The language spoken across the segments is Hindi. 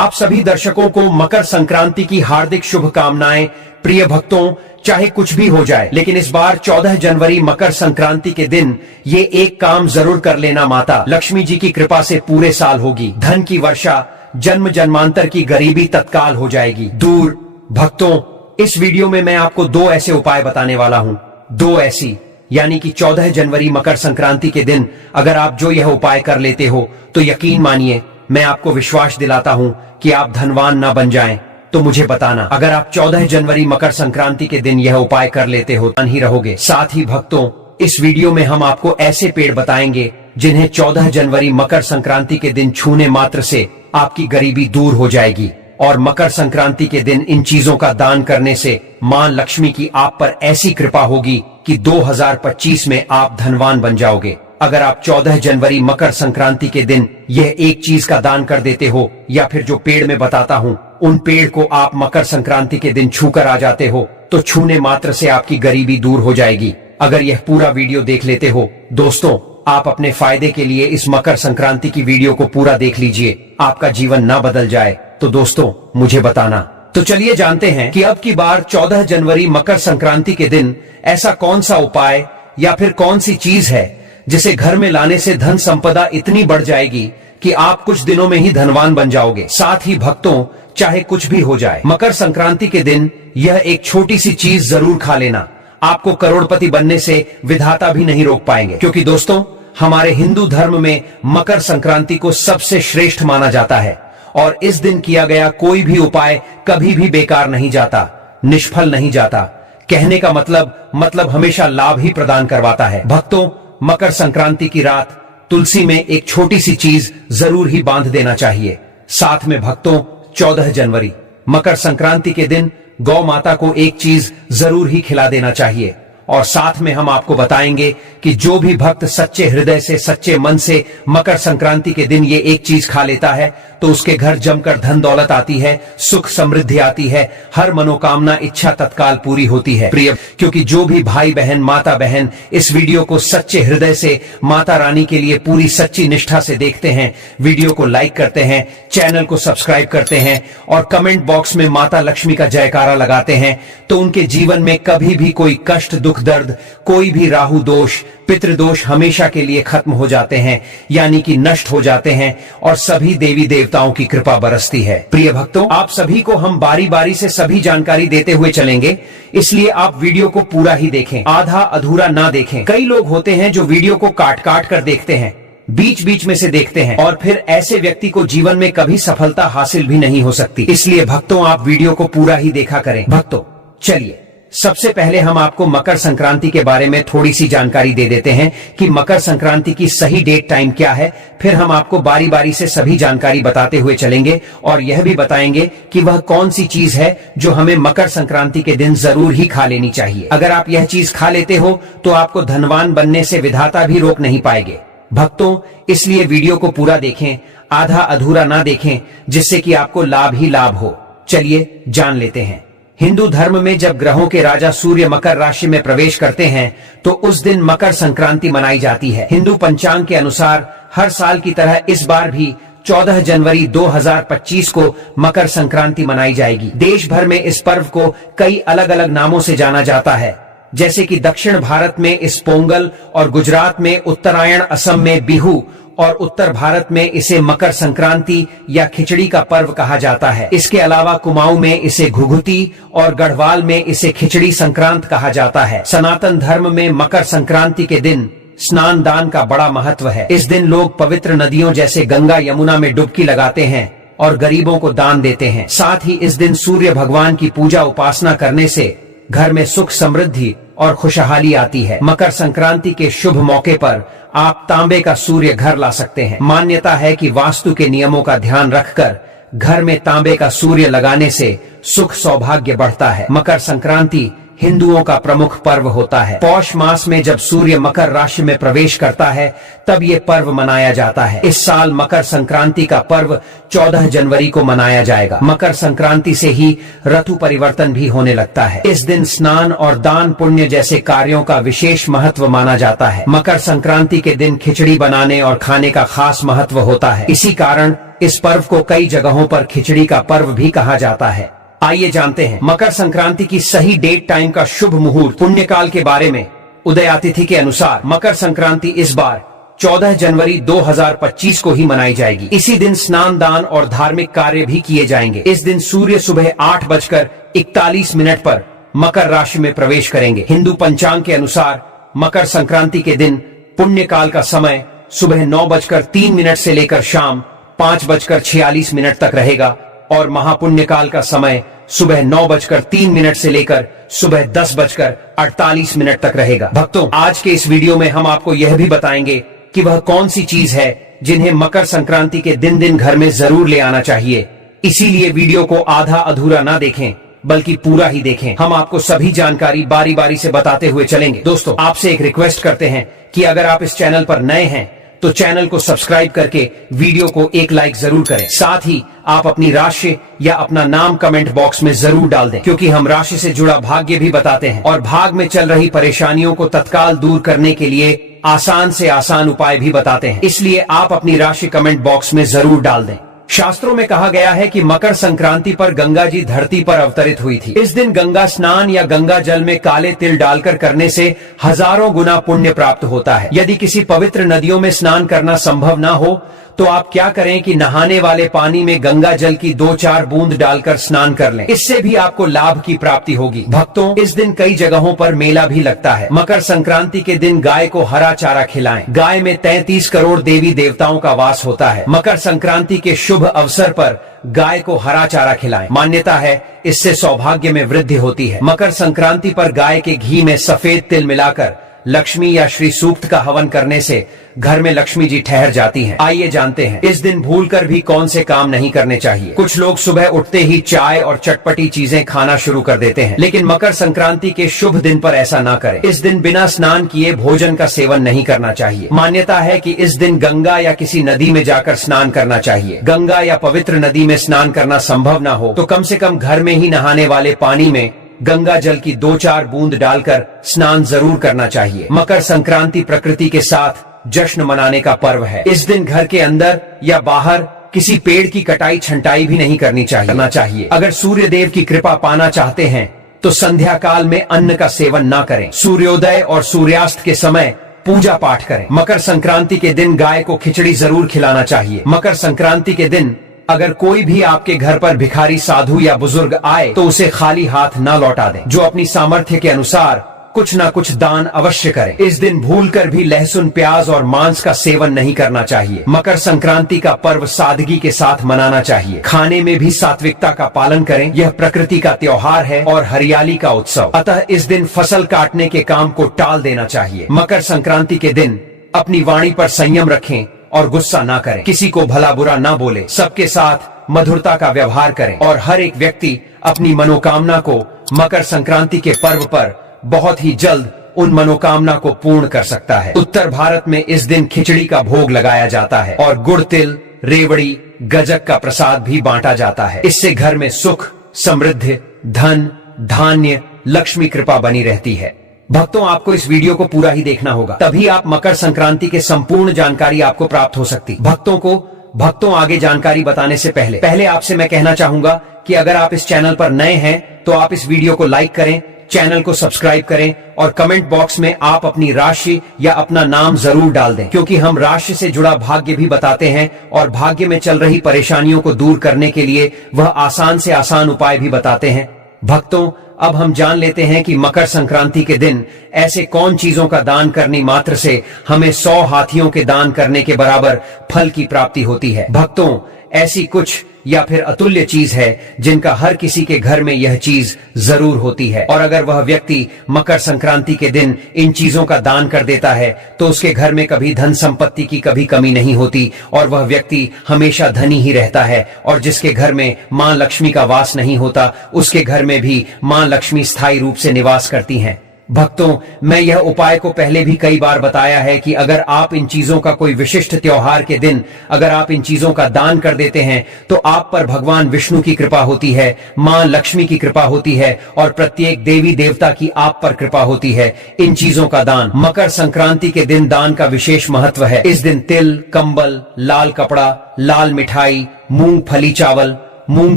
आप सभी दर्शकों को मकर संक्रांति की हार्दिक शुभकामनाएं। प्रिय भक्तों, चाहे कुछ भी हो जाए, लेकिन इस बार 14 जनवरी मकर संक्रांति के दिन ये एक काम जरूर कर लेना। माता लक्ष्मी जी की कृपा से पूरे साल होगी धन की वर्षा, जन्म जन्मांतर की गरीबी तत्काल हो जाएगी दूर। भक्तों, इस वीडियो में मैं आपको 2 ऐसे उपाय बताने वाला हूँ। 2 ऐसी, यानी कि 14 जनवरी मकर संक्रांति के दिन अगर आप जो यह उपाय कर लेते हो तो यकीन मानिए, मैं आपको विश्वास दिलाता हूं कि आप धनवान ना बन जाएं। तो मुझे बताना, अगर आप 14 जनवरी मकर संक्रांति के दिन यह उपाय कर लेते हो धन ही रहोगे। साथ ही भक्तों, इस वीडियो में हम आपको ऐसे पेड़ बताएंगे जिन्हें 14 जनवरी मकर संक्रांति के दिन छूने मात्र से आपकी गरीबी दूर हो जाएगी। और मकर संक्रांति के दिन इन चीजों का दान करने से मां लक्ष्मी की आप पर ऐसी कृपा होगी कि 2025 में आप धनवान बन जाओगे। अगर आप 14 जनवरी मकर संक्रांति के दिन यह एक चीज का दान कर देते हो, या फिर जो पेड़ मैं बताता हूँ उन पेड़ को आप मकर संक्रांति के दिन छूकर आ जाते हो, तो छूने मात्र से आपकी गरीबी दूर हो जाएगी। अगर यह पूरा वीडियो देख लेते हो दोस्तों, आप अपने फायदे के लिए इस मकर संक्रांति की वीडियो को पूरा देख लीजिए। आपका जीवन ना बदल जाए तो दोस्तों मुझे बताना। तो चलिए जानते हैं कि अब की बार 14 जनवरी मकर संक्रांति के दिन ऐसा कौन सा उपाय या फिर कौन सी चीज है जिसे घर में लाने से धन संपदा इतनी बढ़ जाएगी कि आप कुछ दिनों में ही धनवान बन जाओगे। साथ ही भक्तों, चाहे कुछ भी हो जाए, मकर संक्रांति के दिन यह एक छोटी सी चीज जरूर खा लेना। आपको करोड़पति बनने से विधाता भी नहीं रोक पाएंगे, क्योंकि दोस्तों हमारे हिंदू धर्म में मकर संक्रांति को सबसे श्रेष्ठ माना जाता है और इस दिन किया गया कोई भी उपाय कभी भी बेकार नहीं जाता, निष्फल नहीं जाता। कहने का मतलब हमेशा लाभ ही प्रदान करवाता है। भक्तों, मकर संक्रांति की रात तुलसी में एक छोटी सी चीज जरूर ही बांध देना चाहिए। साथ में भक्तों, 14 जनवरी मकर संक्रांति के दिन गौ माता को एक चीज जरूर ही खिला देना चाहिए। और साथ में हम आपको बताएंगे कि जो भी भक्त सच्चे हृदय से, सच्चे मन से मकर संक्रांति के दिन ये एक चीज खा लेता है तो उसके घर जमकर धन दौलत आती है, सुख समृद्धि आती है, हर मनोकामना इच्छा तत्काल पूरी होती है। प्रिय, क्योंकि जो भी भाई बहन, माता बहन इस वीडियो को सच्चे हृदय से माता रानी के लिए पूरी सच्ची निष्ठा से देखते हैं, वीडियो को लाइक करते हैं, चैनल को सब्सक्राइब करते हैं और कमेंट बॉक्स में माता लक्ष्मी का जयकारा लगाते हैं, तो उनके जीवन में कभी भी कोई कष्ट, दुख, दर्द, कोई भी राहु दोष, पितृदोष हमेशा के लिए खत्म हो जाते हैं, यानी कि नष्ट हो जाते हैं और सभी देवी देवताओं की कृपा बरसती है। प्रिय भक्तों, आप सभी को हम बारी बारी से सभी जानकारी देते हुए चलेंगे, इसलिए आप वीडियो को पूरा ही देखें, आधा अधूरा ना देखें। कई लोग होते हैं जो वीडियो को काट काट कर देखते हैं, बीच बीच में से देखते हैं, और फिर ऐसे व्यक्ति को जीवन में कभी सफलता हासिल भी नहीं हो सकती। इसलिए भक्तों, आप वीडियो को पूरा ही देखा करें। भक्तों, चलिए सबसे पहले हम आपको मकर संक्रांति के बारे में थोड़ी सी जानकारी दे देते हैं कि मकर संक्रांति की सही डेट टाइम क्या है। फिर हम आपको बारी बारी से सभी जानकारी बताते हुए चलेंगे और यह भी बताएंगे कि वह कौन सी चीज है जो हमें मकर संक्रांति के दिन जरूर ही खा लेनी चाहिए। अगर आप यह चीज खा लेते हो तो आपको धनवान बनने से विधाता भी रोक नहीं पाएंगे। भक्तों, इसलिए वीडियो को पूरा देखें, आधा अधूरा ना देखें, जिससे कि आपको लाभ ही लाभ हो। चलिए जान लेते हैं। हिंदू धर्म में जब ग्रहों के राजा सूर्य मकर राशि में प्रवेश करते हैं तो उस दिन मकर संक्रांति मनाई जाती है। हिंदू पंचांग के अनुसार हर साल की तरह इस बार भी 14 जनवरी 2025 को मकर संक्रांति मनाई जाएगी। देश भर में इस पर्व को कई अलग अलग नामों से जाना जाता है, जैसे कि दक्षिण भारत में इस पोंगल और गुजरात में उत्तरायण, असम में बिहू और उत्तर भारत में इसे मकर संक्रांति या खिचड़ी का पर्व कहा जाता है। इसके अलावा कुमाऊं में इसे घुघुती और गढ़वाल में इसे खिचड़ी संक्रांत कहा जाता है। सनातन धर्म में मकर संक्रांति के दिन स्नान दान का बड़ा महत्व है। इस दिन लोग पवित्र नदियों जैसे गंगा, यमुना में डुबकी लगाते हैं और गरीबों को दान देते हैं। साथ ही इस दिन सूर्य भगवान की पूजा उपासना करने से घर में सुख, समृद्धि और खुशहाली आती है। मकर संक्रांति के शुभ मौके पर आप तांबे का सूर्य घर ला सकते हैं। मान्यता है कि वास्तु के नियमों का ध्यान रखकर घर में तांबे का सूर्य लगाने से सुख, सौभाग्य बढ़ता है। मकर संक्रांति हिंदुओं का प्रमुख पर्व होता है। पौष मास में जब सूर्य मकर राशि में प्रवेश करता है तब ये पर्व मनाया जाता है। इस साल मकर संक्रांति का पर्व 14 जनवरी को मनाया जाएगा। मकर संक्रांति से ही ऋतु परिवर्तन भी होने लगता है। इस दिन स्नान और दान पुण्य जैसे कार्यों का विशेष महत्व माना जाता है। मकर संक्रांति के दिन खिचड़ी बनाने और खाने का खास महत्व होता है। इसी कारण इस पर्व को कई जगहों पर खिचड़ी का पर्व भी कहा जाता है। आइए जानते हैं मकर संक्रांति की सही डेट टाइम का शुभ मुहूर्त पुण्यकाल के बारे में। उदयातिथि के अनुसार मकर संक्रांति इस बार 14 जनवरी 2025 को ही मनाई जाएगी। इसी दिन स्नान दान और धार्मिक कार्य भी किए जाएंगे। इस दिन सूर्य सुबह 8:41 पर मकर राशि में प्रवेश करेंगे। हिंदू पंचांग के अनुसार मकर संक्रांति के दिन पुण्यकाल का समय सुबह 9:03 से लेकर शाम 5:46 तक रहेगा और महापुण्यकाल का समय सुबह 9:03 से लेकर सुबह 10:48 तक रहेगा। भक्तों, आज के इस वीडियो में हम आपको यह भी बताएंगे कि वह कौन सी चीज है जिन्हें मकर संक्रांति के दिन घर में जरूर ले आना चाहिए। इसीलिए वीडियो को आधा अधूरा ना देखें बल्कि पूरा ही देखें। हम आपको सभी जानकारी बारी बारी से बताते हुए चलेंगे। दोस्तों, आपसे एक रिक्वेस्ट करते हैं कि अगर आप इस चैनल पर नए हैं तो चैनल को सब्सक्राइब करके वीडियो को एक लाइक जरूर करें। साथ ही आप अपनी राशि या अपना नाम कमेंट बॉक्स में जरूर डाल दें, क्योंकि हम राशि से जुड़ा भाग्य भी बताते हैं और भाग में चल रही परेशानियों को तत्काल दूर करने के लिए आसान से आसान उपाय भी बताते हैं। इसलिए आप अपनी राशि कमेंट बॉक्स में जरूर डाल दें। शास्त्रों में कहा गया है कि मकर संक्रांति पर गंगा जी धरती पर अवतरित हुई थी। इस दिन गंगा स्नान या गंगा जल में काले तिल डालकर करने से हजारों गुना पुण्य प्राप्त होता है। यदि किसी पवित्र नदियों में स्नान करना संभव ना हो तो आप क्या करें कि नहाने वाले पानी में गंगा जल की 2-4 बूंद डालकर स्नान कर लें। इससे भी आपको लाभ की प्राप्ति होगी। भक्तों, इस दिन कई जगहों पर मेला भी लगता है। मकर संक्रांति के दिन गाय को हरा चारा खिलाएं। गाय में 33 करोड़ देवी देवताओं का वास होता है। मकर संक्रांति के शुभ अवसर पर गाय को हरा चारा खिलाएं। मान्यता है इससे सौभाग्य में वृद्धि होती है। मकर संक्रांति पर गाय के घी में सफेद तिल मिलाकर लक्ष्मी या श्री सूक्त का हवन करने से घर में लक्ष्मी जी ठहर जाती हैं। आइए जानते हैं इस दिन भूलकर भी कौन से काम नहीं करने चाहिए। कुछ लोग सुबह उठते ही चाय और चटपटी चीजें खाना शुरू कर देते हैं, लेकिन मकर संक्रांति के शुभ दिन पर ऐसा ना करें। इस दिन बिना स्नान किए भोजन का सेवन नहीं करना चाहिए। मान्यता है कि इस दिन गंगा या किसी नदी में जाकर स्नान करना चाहिए। गंगा या पवित्र नदी में स्नान करना संभव ना हो तो कम से कम घर में ही नहाने वाले पानी में गंगा जल की 2-4 बूंद डालकर स्नान जरूर करना चाहिए। मकर संक्रांति प्रकृति के साथ जश्न मनाने का पर्व है। इस दिन घर के अंदर या बाहर किसी पेड़ की कटाई छंटाई भी नहीं करना चाहिए। अगर सूर्य देव की कृपा पाना चाहते हैं तो संध्या काल में अन्न का सेवन ना करें। सूर्योदय और सूर्यास्त के समय पूजा पाठ करें। मकर संक्रांति के दिन गाय को खिचड़ी जरूर खिलाना चाहिए। मकर संक्रांति के दिन अगर कोई भी आपके घर पर भिखारी साधु या बुजुर्ग आए तो उसे खाली हाथ ना लौटा दें। जो अपनी सामर्थ्य के अनुसार कुछ ना कुछ दान अवश्य करें। इस दिन भूलकर भी लहसुन, प्याज और मांस का सेवन नहीं करना चाहिए। मकर संक्रांति का पर्व सादगी के साथ मनाना चाहिए। खाने में भी सात्विकता का पालन करें। यह प्रकृति का त्योहार है और हरियाली का उत्सव। अतः इस दिन फसल काटने के काम को टाल देना चाहिए। मकर संक्रांति के दिन अपनी वाणी पर संयम रखें और गुस्सा ना करें। किसी को भला बुरा ना बोले, सबके साथ मधुरता का व्यवहार करें और हर एक व्यक्ति अपनी मनोकामना को मकर संक्रांति के पर्व पर बहुत ही जल्द उन मनोकामना को पूर्ण कर सकता है। उत्तर भारत में इस दिन खिचड़ी का भोग लगाया जाता है और गुड़, तिल, रेवड़ी, गजक का प्रसाद भी बांटा जाता है। इससे घर में सुख, समृद्धि, धन, धान्य, लक्ष्मी कृपा बनी रहती है। भक्तों, आपको इस वीडियो को पूरा ही देखना होगा, तभी आप मकर संक्रांति के संपूर्ण जानकारी आपको प्राप्त हो सकती। भक्तों आगे जानकारी बताने से पहले आपसे मैं कहना चाहूंगा कि अगर आप इस चैनल पर नए हैं तो आप इस वीडियो को लाइक करें, चैनल को सब्सक्राइब करें और कमेंट बॉक्स में आप अपनी राशि या अपना नाम जरूर डाल दें, क्योंकि हम राशि से जुड़ा भाग्य भी बताते हैं और भाग्य में चल रही परेशानियों को दूर करने के लिए वह आसान से आसान उपाय भी बताते हैं। भक्तों, अब हम जान लेते हैं कि मकर संक्रांति के दिन ऐसे कौन चीजों का दान करने मात्र से हमें 100 हाथियों के दान करने के बराबर फल की प्राप्ति होती है। भक्तों, ऐसी कुछ या फिर अतुल्य चीज है जिनका हर किसी के घर में यह चीज जरूर होती है, और अगर वह व्यक्ति मकर संक्रांति के दिन इन चीजों का दान कर देता है तो उसके घर में कभी धन संपत्ति की कभी कमी नहीं होती और वह व्यक्ति हमेशा धनी ही रहता है। और जिसके घर में मां लक्ष्मी का वास नहीं होता उसके घर में भी मां लक्ष्मी स्थायी रूप से निवास करती हैं। भक्तों, मैं यह उपाय को पहले भी कई बार बताया है कि अगर आप इन चीजों का कोई विशिष्ट त्योहार के दिन अगर आप इन चीजों का दान कर देते हैं तो आप पर भगवान विष्णु की कृपा होती है, मां लक्ष्मी की कृपा होती है और प्रत्येक देवी देवता की आप पर कृपा होती है। इन चीजों का दान मकर संक्रांति के दिन दान का विशेष महत्व है। इस दिन तिल, कंबल, लाल कपड़ा, लाल मिठाई, मूंगफली चावल, मूंग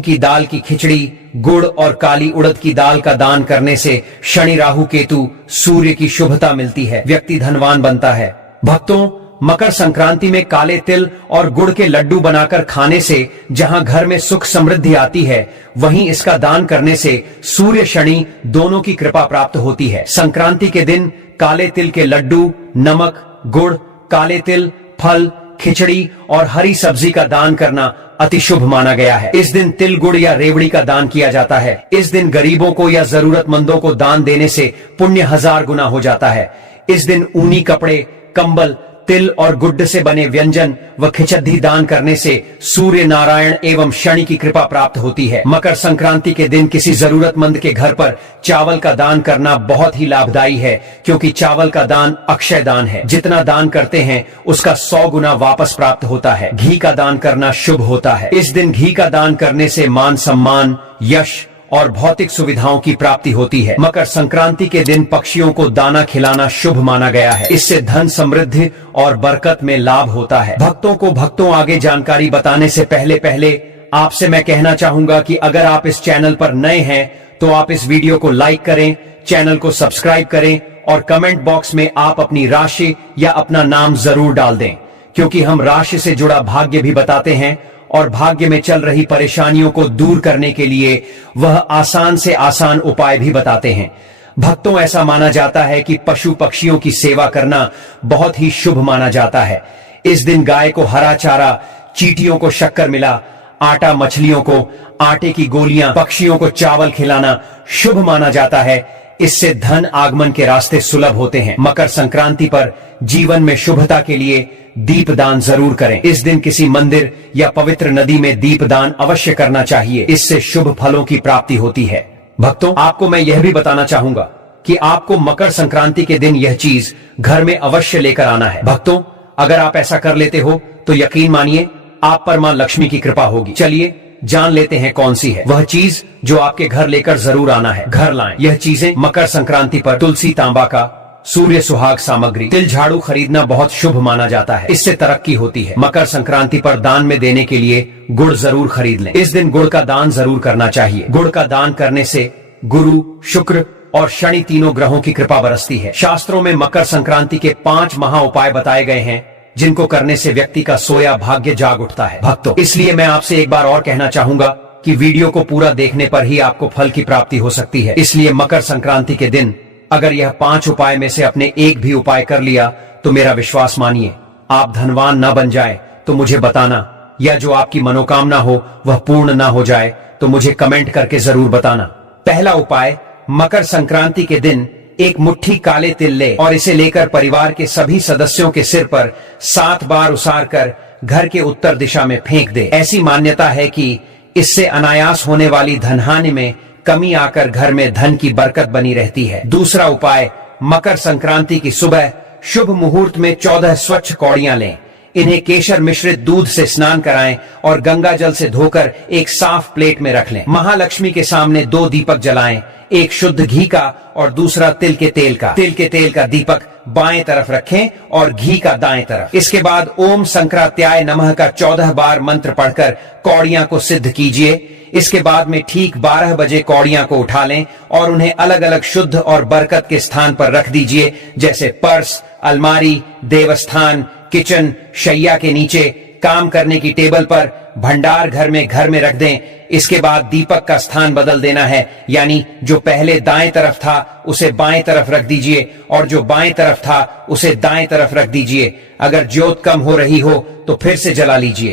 की दाल की खिचड़ी, गुड़ और काली उड़द की दाल का दान करने से शनि, राहु, केतु, सूर्य की शुभता मिलती है, व्यक्ति धनवान बनता है। भक्तों, मकर संक्रांति में काले तिल और गुड़ के लड्डू बनाकर खाने से जहां घर में सुख समृद्धि आती है, वहीं इसका दान करने से सूर्य, शनि दोनों की कृपा प्राप्त होती है। संक्रांति के दिन काले तिल के लड्डू, नमक, गुड़, काले तिल, फल, खिचड़ी और हरी सब्जी का दान करना अति शुभ माना गया है। इस दिन तिल, गुड़ या रेवड़ी का दान किया जाता है। इस दिन गरीबों को या जरूरतमंदों को दान देने से पुण्य 1000 गुना हो जाता है। इस दिन ऊनी कपड़े, कंबल, तिल और गुड़ से बने व्यंजन व खिचड़ी दान करने से सूर्य, नारायण एवं शनि की कृपा प्राप्त होती है। मकर संक्रांति के दिन किसी जरूरतमंद के घर पर चावल का दान करना बहुत ही लाभदायी है, क्योंकि चावल का दान अक्षय दान है। जितना दान करते हैं उसका 100 गुना वापस प्राप्त होता है। घी का दान करना शुभ होता है। इस दिन घी का दान करने से मान सम्मान, यश और भौतिक सुविधाओं की प्राप्ति होती है। मकर संक्रांति के दिन पक्षियों को दाना खिलाना शुभ माना गया है। इससे धन, समृद्धि और बरकत में लाभ होता है। भक्तों आगे जानकारी बताने से पहले आपसे मैं कहना चाहूंगा कि अगर आप इस चैनल पर नए हैं तो आप इस वीडियो को लाइक करें, चैनल को सब्सक्राइब करें और कमेंट बॉक्स में आप अपनी राशि या अपना नाम जरूर डाल दें, क्योंकि हम राशि से जुड़ा भाग्य भी बताते हैं और भाग्य में चल रही परेशानियों को दूर करने के लिए वह आसान से आसान उपाय भी बताते हैं। भक्तों, ऐसा माना जाता है कि पशु पक्षियों की सेवा करना बहुत ही शुभ माना जाता है। इस दिन गाय को हरा चारा, चींटियों को शक्कर मिला, आटा मछलियों को आटे की गोलियां, पक्षियों को चावल खिलाना शुभ माना जाता है। इससे धन आगमन के रास्ते सुलभ होते हैं। मकर संक्रांति पर जीवन में शुभता के लिए दीप दान जरूर करें। इस दिन किसी मंदिर या पवित्र नदी में दीप दान अवश्य करना चाहिए। इससे शुभ फलों की प्राप्ति होती है। भक्तों, आपको मैं यह भी बताना चाहूंगा कि आपको मकर संक्रांति के दिन यह चीज घर में अवश्य लेकर आना है। भक्तों, अगर आप ऐसा कर लेते हो तो यकीन मानिए आप पर मां लक्ष्मी की कृपा होगी। चलिए जान लेते हैं कौन सी है वह चीज जो आपके घर लेकर जरूर आना है। घर लाएं। यह चीजें मकर संक्रांति पर तुलसी, तांबा का सूर्य सुहाग सामग्री, तिल झाड़ू खरीदना बहुत शुभ माना जाता है। इससे तरक्की होती है। मकर संक्रांति पर दान में देने के लिए गुड़ जरूर खरीद लें। इस दिन गुड़ का दान जरूर करना चाहिए। गुड़ का दान करने से गुरु, शुक्र और शनि तीनों ग्रहों की कृपा बरसती है। शास्त्रों में मकर संक्रांति के 5 महा उपाय बताए गए हैं, जिनको करने से व्यक्ति का सोया भाग्य जाग उठता है। भक्तों, इसलिए मैं आपसे एक बार और कहना चाहूंगा कि वीडियो को पूरा देखने पर ही आपको फल की प्राप्ति हो सकती है। इसलिए मकर संक्रांति के दिन अगर यह 5 उपाय में से अपने एक भी उपाय कर लिया तो मेरा विश्वास मानिए आप धनवान न बन जाए तो मुझे बताना, या जो आपकी मनोकामना हो वह पूर्ण ना हो जाए तो मुझे कमेंट करके जरूर बताना। पहला उपाय, मकर संक्रांति के दिन एक मुट्ठी काले तिल ले और इसे लेकर परिवार के सभी सदस्यों के सिर पर 7 बार उसार कर घर के उत्तर दिशा में फेंक दे। ऐसी मान्यता है कि इससे अनायास होने वाली धनहानि में कमी आकर घर में धन की बरकत बनी रहती है। दूसरा उपाय, मकर संक्रांति की सुबह शुभ मुहूर्त में 14 स्वच्छ कौड़ियां लें। इन्हें केशर मिश्रित दूध से स्नान कराएं और गंगा जल से धोकर एक साफ प्लेट में रख लें। महालक्ष्मी के सामने 2 दीपक जलाएं, एक शुद्ध घी का और दूसरा तिल के तेल का। तिल के तेल का दीपक बाएं तरफ रखें और घी का दाएं तरफ। इसके बाद ओम संक्रांत्याय नमः का 14 बार मंत्र पढ़कर कौड़ियां को सिद्ध कीजिए। इसके बाद में ठीक 12 बजे कौड़ियां को उठा लें और उन्हें अलग अलग शुद्ध और बरकत के स्थान पर रख दीजिए, जैसे पर्स, अलमारी, देवस्थान, किचन, शैया के नीचे, काम करने की टेबल पर, भंडार घर में रख दें। इसके बाद दीपक का स्थान बदल देना है, यानी जो पहले दाएं तरफ था उसे बाएं तरफ रख दीजिए और जो बाएं तरफ था उसे दाएं तरफ रख दीजिए। अगर ज्योत कम हो रही हो तो फिर से जला लीजिए।